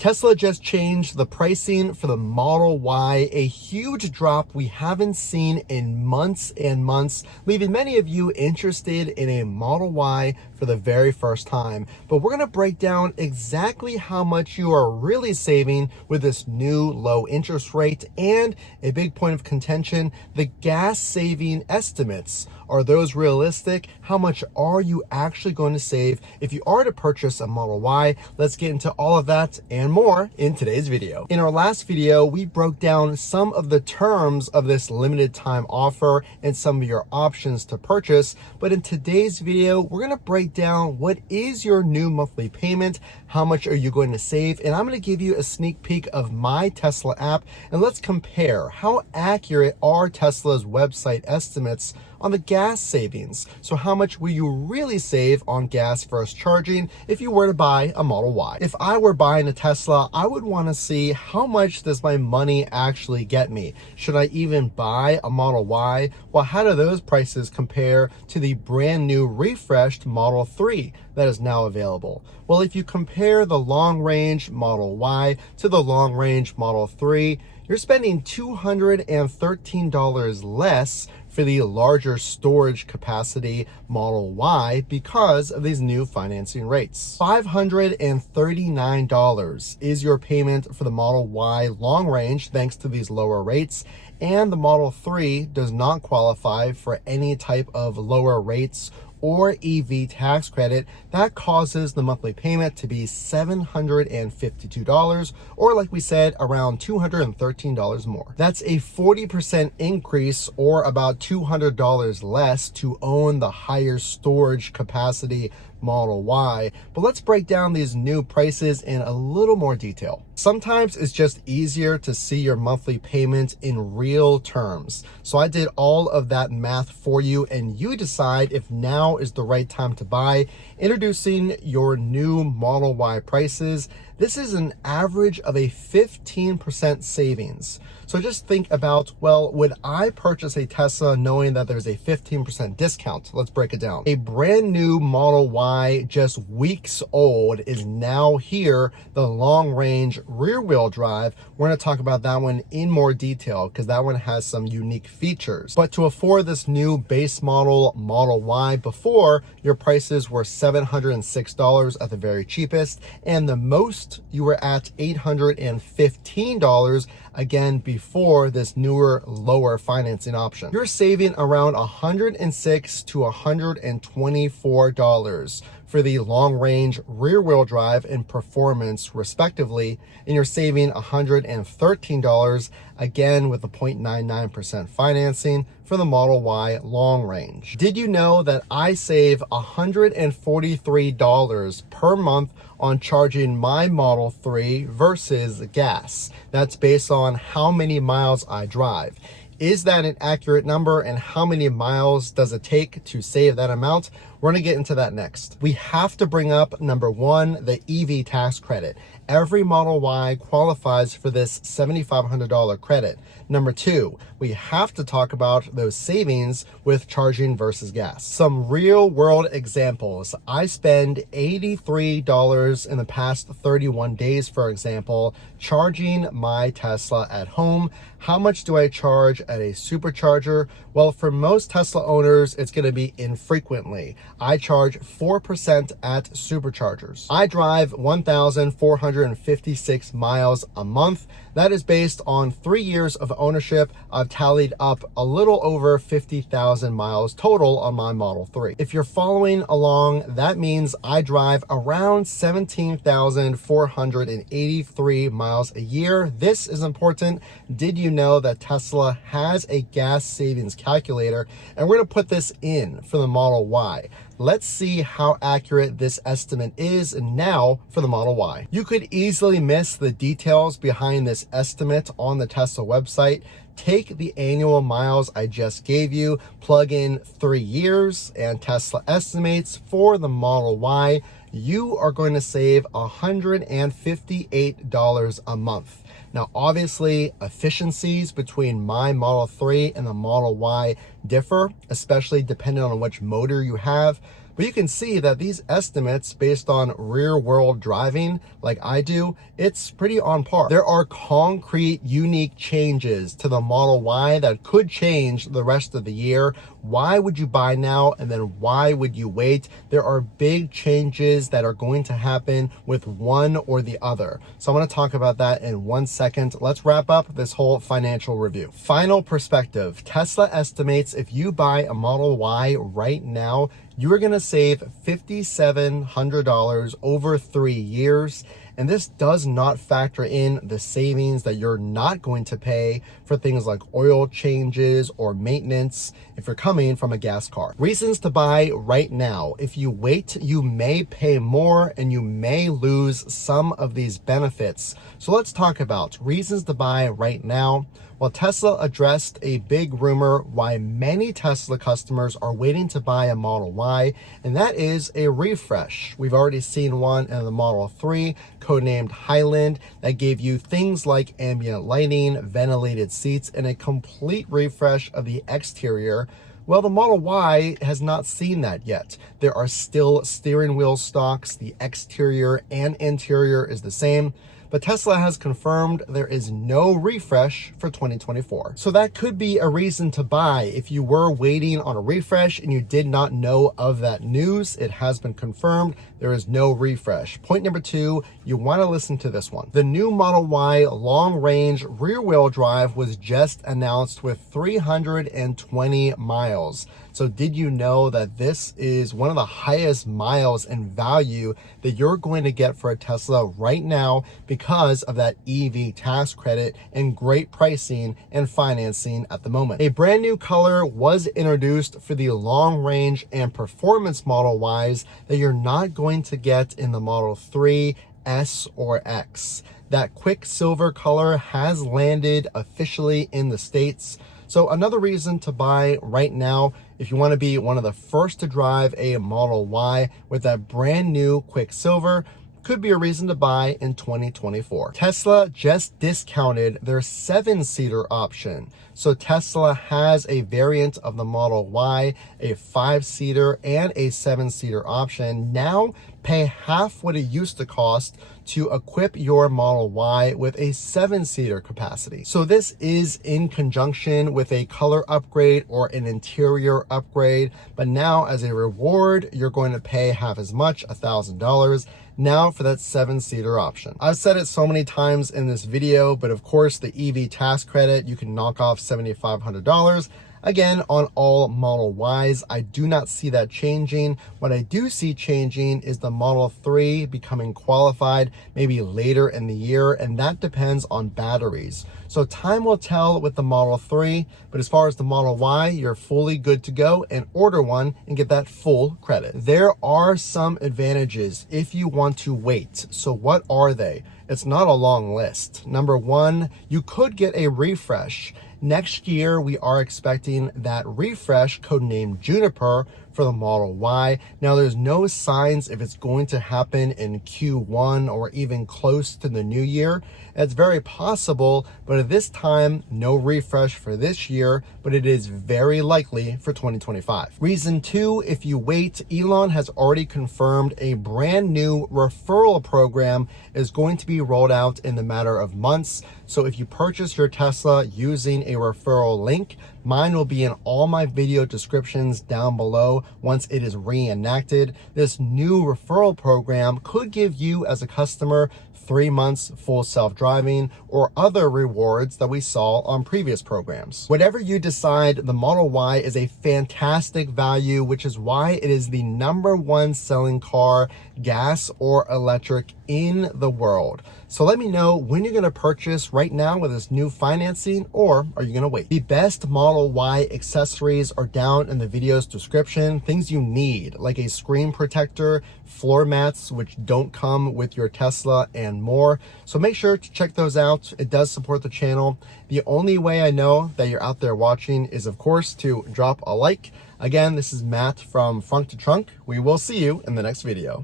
Tesla just changed the pricing for the Model Y, a huge drop we haven't seen in months and months, leaving many of you interested in a Model Y for the very first time. But we're going to break down exactly how much you are really saving with this new low interest rate, and a big point of contention, the gas saving estimates. Are those realistic? How much are you actually going to save if you are to purchase a Model Y? Let's get into all of that and more in today's video. In our last video, we broke down some of the terms of this limited time offer and some of your options to purchase. But in today's video, we're going to break down what is your new monthly payment, how much are you going to save, and I'm going to give you a sneak peek of my Tesla app, and let's compare how accurate are Tesla's website estimates on the gas savings. So how much will you really save on gas first charging if you were to buy a Model Y? If I were buying a Tesla, I would want to see how much does my money actually get me? Should I even buy a Model Y? Well, how do those prices compare to the brand new refreshed Model 3 that is now available? Well, if you compare the long range Model Y to the long range Model 3, you're spending $213 less for the larger storage capacity Model Y because of these new financing rates. $539 is your payment for the Model Y long range thanks to these lower rates, and the Model 3 does not qualify for any type of lower rates or EV tax credit. That causes the monthly payment to be $752, or like we said, around $213 more. That's a 40% increase, or about $200 less to own the higher storage capacity Model Y. But let's break down these new prices in a little more detail. Sometimes it's just easier to see your monthly payment in real terms. So I did all of that math for you, and you decide if now is the right time to buy. Introducing your new Model Y prices. This is an average of a 15% savings. So just think about, well, would I purchase a Tesla knowing that there's a 15% discount? Let's break it down. A brand new Model Y, just weeks old, is now here, the long range rear wheel drive. We're going to talk about that one in more detail because that one has some unique features. But to afford this new base model Model Y, before, your prices were $706 at the very cheapest, and the most you were at $815, again, before this newer, lower financing option. You're saving around $106 to $124 for the long range rear wheel drive and performance respectively, and you're saving $113 again with the 0.99% financing for the Model Y long range. Did you know that I save $143 per month on charging my Model 3 versus gas? That's based on how many miles I drive. Is that an accurate number, and how many miles does it take to save that amount? We're going to get into that next. We have to bring up number one, the EV tax credit. Every Model Y qualifies for this $7,500 credit. Number two, we have to talk about those savings with charging versus gas. Some real world examples. I spend $83 in the past 31 days, for example, charging my Tesla at home. How much do I charge at a supercharger? Well, for most Tesla owners, it's going to be infrequently. I charge 4% at superchargers. I drive 1,456 miles a month. That is based on 3 years of ownership. I've tallied up a little over 50,000 miles total on my Model 3. If you're following along, that means I drive around 17,483 miles a year. This is important. Did you know that Tesla has a gas savings calculator? And we're going to put this in for the Model Y. Let's see how accurate this estimate is now for the Model Y. You could easily miss the details behind this estimate on the Tesla website. Take the annual miles I just gave you, plug in 3 years, and Tesla estimates for the Model Y, you are going to save $158 a month. Now, obviously, efficiencies between my Model 3 and the Model Y differ, especially depending on which motor you have. But you can see that these estimates based on real world driving, like I do, it's pretty on par. There are concrete, unique changes to the Model Y that could change the rest of the year. Why would you buy now, and then why would you wait? There are big changes that are going to happen with one or the other. So I want to talk about that in 1 second. Let's wrap up this whole financial review. Final perspective. Tesla estimates if you buy a Model Y right now, you are going to save $5,700 over 3 years. And this does not factor in the savings that you're not going to pay for things like oil changes or maintenance if you're coming from a gas car. Reasons to buy right now. If you wait, you may pay more and you may lose some of these benefits. So let's talk about reasons to buy right now. Well, Tesla addressed a big rumor why many Tesla customers are waiting to buy a Model Y, and that is a refresh. We've already seen one in the Model 3, codenamed Highland, that gave you things like ambient lighting, ventilated seats, and a complete refresh of the exterior. Well, the Model Y has not seen that yet. There are still steering wheel stocks, the exterior and interior is the same. But Tesla has confirmed there is no refresh for 2024. So that could be a reason to buy. If you were waiting on a refresh and you did not know of that news, it has been confirmed there is no refresh. Point number 2, you want to listen to this one. The new Model Y long-range rear-wheel drive was just announced with 320 miles. So did you know that this is one of the highest miles in value that you're going to get for a Tesla right now because of that EV tax credit and great pricing and financing at the moment? A brand new color was introduced for the long range and performance Model Ys that you're not going to get in the Model 3, S, or X. That Quicksilver color has landed officially in the States. So another reason to buy right now, if you want to be one of the first to drive a Model Y with that brand new Quicksilver, could be a reason to buy in 2024. Tesla just discounted their 7-seater option. So Tesla has a variant of the Model Y, a 5-seater and a 7-seater option. Now pay half what it used to cost to equip your Model Y with a 7-seater capacity. So this is in conjunction with a color upgrade or an interior upgrade. But now as a reward, you're going to pay half as much, $1,000. Now for that 7-seater option. I've said it so many times in this video, but of course the EV tax credit, you can knock off $7,500. Again, on all Model Ys, I do not see that changing. What I do see changing is the Model 3 becoming qualified maybe later in the year, and that depends on batteries. So time will tell with the Model 3, but as far as the Model Y, you're fully good to go and order one and get that full credit. There are some advantages if you want to wait. So what are they? It's not a long list. Number 1, you could get a refresh. Next year, we are expecting that refresh, codenamed Juniper, for the Model Y. Now, there's no signs if it's going to happen in Q1 or even close to the new year. It's very possible, but at this time, no refresh for this year, but it is very likely for 2025. Reason 2, if you wait, Elon has already confirmed a brand new referral program is going to be rolled out in the matter of months. So if you purchase your Tesla using a referral link, mine will be in all my video descriptions down below once it is reenacted. This new referral program could give you as a customer 3 months full self-driving or other rewards that we saw on previous programs. Whatever you decide, the Model Y is a fantastic value, which is why it is the #1 selling car, gas or electric, in the world. So let me know when you're going to purchase right now with this new financing, or are you going to wait? The best Model Y accessories are down in the video's description. Things you need, like a screen protector, floor mats, which don't come with your Tesla, and more. So make sure to check those out. It does support the channel. The only way I know that you're out there watching is, of course, to drop a like. Again, this is Matt from Frunk to Trunk. We will see you in the next video.